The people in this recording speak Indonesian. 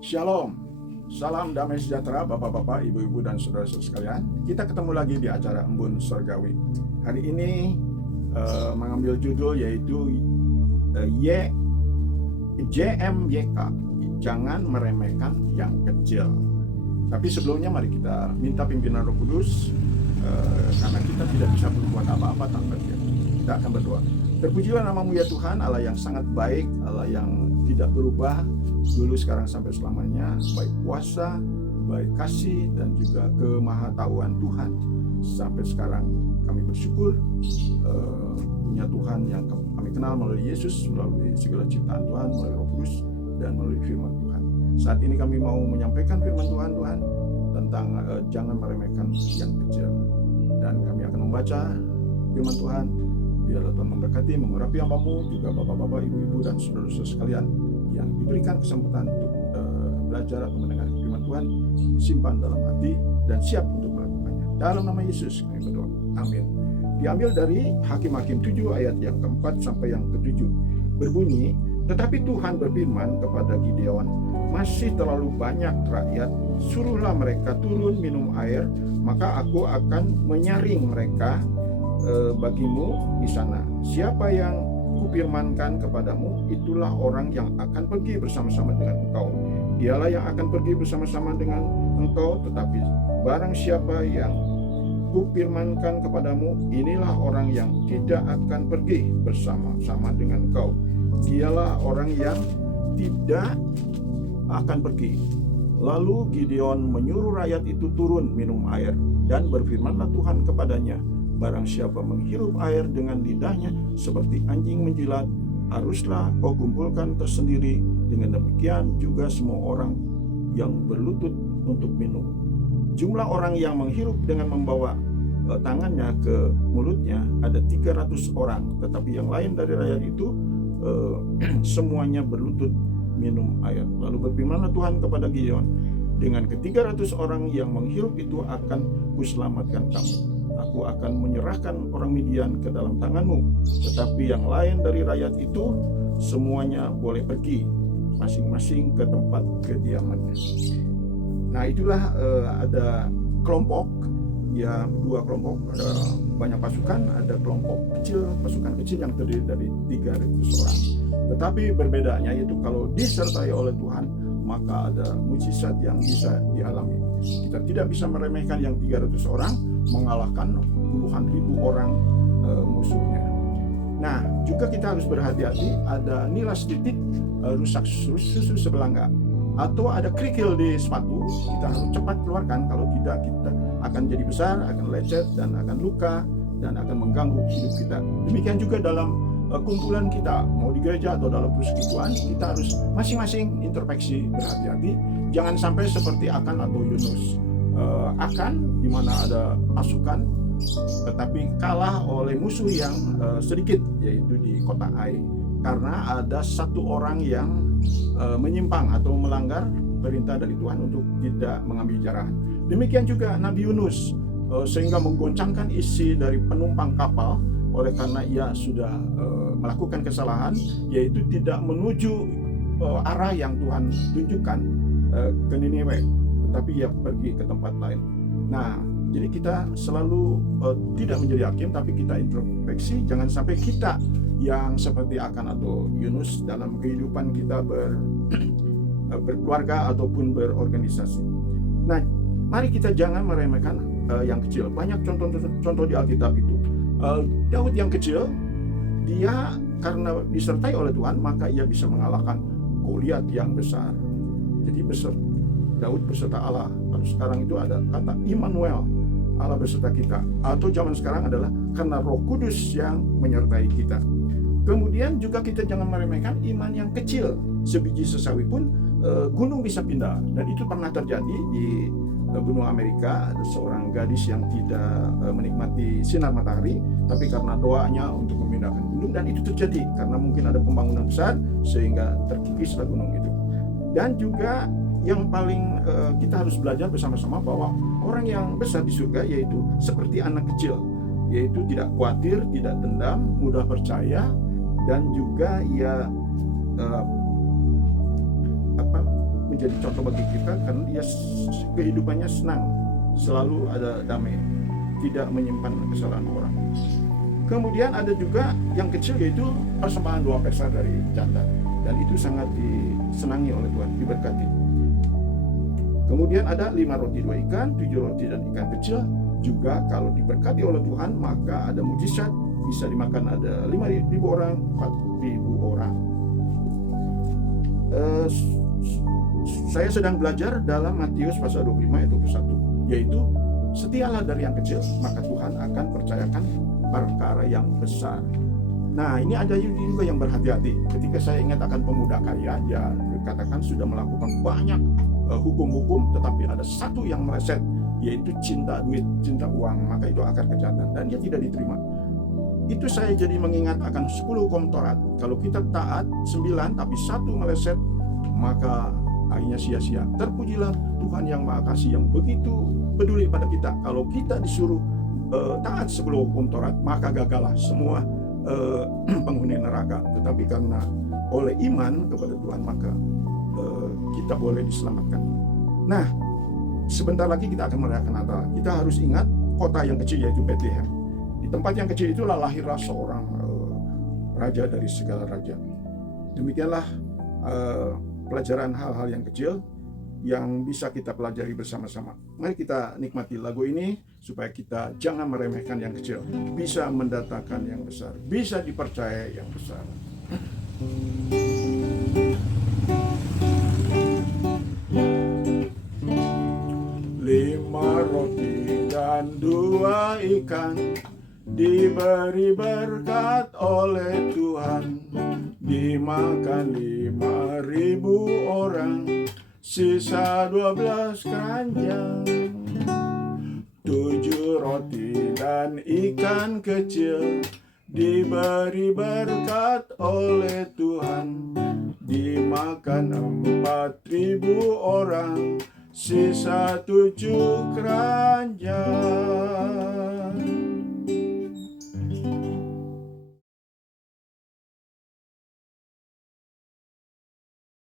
Shalom, salam damai sejahtera Bapak-bapak, Ibu-ibu, dan saudara-saudara sekalian. Kita ketemu lagi di acara Embun Surgawi. Hari ini mengambil judul yaitu JMYK, jangan meremehkan yang kecil. Tapi sebelumnya mari kita minta pimpinan Roh Kudus, karena kita tidak bisa berbuat apa-apa tanpa Dia. Kita akan berdoa. Terpujilah namamu ya Tuhan, Allah yang sangat baik, Allah yang tidak berubah, dulu, sekarang, sampai selamanya. Baik kuasa, baik kasih, dan juga kemahatauan Tuhan. Sampai sekarang kami bersyukur punya Tuhan yang kami kenal melalui Yesus, melalui segala ciptaan Tuhan, melalui Roh Kudus, dan melalui firman Tuhan. Saat ini kami mau menyampaikan firman Tuhan tentang jangan meremehkan yang kecil. Dan kami akan membaca firman Tuhan. Biarlah Tuhan memberkati, mengurapi hamba-Mu, juga bapak-bapak, ibu-ibu, dan saudara-saudara sekalian yang diberikan kesempatan untuk belajar atau mendengar firman Tuhan, disimpan dalam hati dan siap untuk melakukannya. Dalam nama Yesus kami berdoa. Amin. Diambil dari Hakim-Hakim 7 ayat yang keempat sampai yang ke-7. Berbunyi, tetapi Tuhan berfirman kepada Gideon, masih terlalu banyak rakyat, suruhlah mereka turun minum air, maka aku akan menyaring mereka bagimu di sana. Siapa yang kupirmankan kepadamu, itulah orang yang akan pergi bersama-sama dengan engkau. Dialah yang akan pergi bersama-sama dengan engkau, tetapi barang siapa yang kupirmankan kepadamu, inilah orang yang tidak akan pergi bersama-sama dengan engkau. Dialah orang yang tidak akan pergi. Lalu Gideon menyuruh rakyat itu turun minum air, dan berfirmanlah Tuhan kepadanya, barang siapa menghirup air dengan lidahnya seperti anjing menjilat, haruslah kau kumpulkan tersendiri. Dengan demikian juga semua orang yang berlutut untuk minum. Jumlah orang yang menghirup dengan membawa tangannya ke mulutnya ada 300 orang, tetapi yang lain dari rakyat itu semuanya berlutut minum air. Lalu berfirmanlah Tuhan kepada Gideon, dengan ke-300 orang yang menghirup itu akan kuselamatkan kamu. Aku akan menyerahkan orang Midian ke dalam tanganmu, tetapi yang lain dari rakyat itu semuanya boleh pergi masing-masing ke tempat kediamannya. Nah, itulah ada kelompok, ya, dua kelompok, ada banyak pasukan, ada kelompok kecil, pasukan kecil yang terdiri dari 300 orang. Tetapi berbedanya yaitu kalau disertai oleh Tuhan, maka ada mukjizat yang bisa dialami. Kita tidak bisa meremehkan yang 300 orang mengalahkan puluhan ribu orang musuhnya. Nah, juga kita harus berhati-hati, ada nilas titik, rusak susu sebelangga, atau ada kerikil di sepatu, kita harus cepat keluarkan, kalau tidak kita akan jadi besar, akan lecet, dan akan luka, dan akan mengganggu hidup kita. Demikian juga dalam kumpulan kita, mau di gereja atau dalam persekutuan, kita harus masing-masing introspeksi, berhati-hati, jangan sampai seperti Akan atau Yunus. Akan, di mana ada pasukan, tetapi kalah oleh musuh yang sedikit, yaitu di kota Ai, karena ada satu orang yang menyimpang atau melanggar perintah dari Tuhan untuk tidak mengambil jarahan. Demikian juga Nabi Yunus, sehingga menggoncangkan isi dari penumpang kapal, oleh karena ia sudah melakukan kesalahan, yaitu tidak menuju arah yang Tuhan tunjukkan ke Niniwe, tetapi ia pergi ke tempat lain. Nah, jadi kita selalu tidak menjadi hakim, tapi kita introspeksi, jangan sampai kita yang seperti Akan atau Yunus dalam kehidupan kita berkeluarga ataupun berorganisasi. Nah, mari kita jangan meremehkan yang kecil. Banyak contoh di Alkitab itu. Daud yang kecil, dia karena disertai oleh Tuhan, maka ia bisa mengalahkan Goliat yang besar. Jadi Daud beserta Allah. Lalu sekarang itu ada kata Immanuel, Allah beserta kita. Atau zaman sekarang adalah karena Roh Kudus yang menyertai kita. Kemudian juga kita jangan meremehkan iman yang kecil. Sebiji sesawi pun gunung bisa pindah. Dan itu pernah terjadi di benua Amerika. Ada seorang gadis yang tidak menikmati sinar matahari, tapi karena doanya untuk memindahkan gunung, dan itu terjadi karena mungkin ada pembangunan besar sehingga terkikislah gunung itu. Dan juga yang paling kita harus belajar bersama-sama bahwa orang yang besar di surga yaitu seperti anak kecil, yaitu tidak khawatir, tidak dendam, mudah percaya, dan juga ia menjadi contoh bagi kita karena dia kehidupannya senang, selalu ada damai, tidak menyimpan kesalahan orang. Kemudian ada juga yang kecil, yaitu persembahan doa pesta dari janda, dan itu sangat disenangi oleh Tuhan, diberkati. Kemudian ada 5 roti 2 ikan, 7 roti dan ikan kecil. Juga kalau diberkati oleh Tuhan, maka ada mujizat, bisa dimakan ada 5.000 orang, 4.000 orang. Saya sedang belajar dalam Matius pasal 25 ayat 21, yaitu setialah dari yang kecil, maka Tuhan akan percayakan perkara yang besar. Nah, ini ada juga yang berhati-hati. Ketika saya ingat akan pemuda kaya, dia dikatakan sudah melakukan banyak hukum-hukum, tetapi ada satu yang meleset, yaitu cinta duit, cinta uang, maka itu akar kejahatan, dan dia tidak diterima. Itu saya jadi mengingat akan 10 hukum Taurat. Kalau kita taat 9 tapi 1 meleset, maka akhirnya sia-sia. Terpujilah Tuhan yang Maha Kasih yang begitu peduli pada kita. Kalau kita disuruh taat 10 hukum Taurat, maka gagallah semua penghuni neraka. Tetapi karena oleh iman kepada Tuhan, maka kita boleh diselamatkan. Nah, sebentar lagi kita akan merayakan Natal. Kita harus ingat kota yang kecil, yaitu Bethlehem. Di tempat yang kecil itulah lahirlah seorang raja dari segala raja. Demikianlah pelajaran hal-hal yang kecil yang bisa kita pelajari bersama-sama. Mari kita nikmati lagu ini supaya kita jangan meremehkan yang kecil, bisa mendatangkan yang besar, bisa dipercaya yang besar. Lima roti dan 2 ikan diberi berkat oleh Tuhan, dimakan 5.000 orang, sisa 12 keranjang. 7 roti dan ikan kecil diberi berkat oleh Tuhan, dimakan 4.000 orang, sisa 7 keranjang.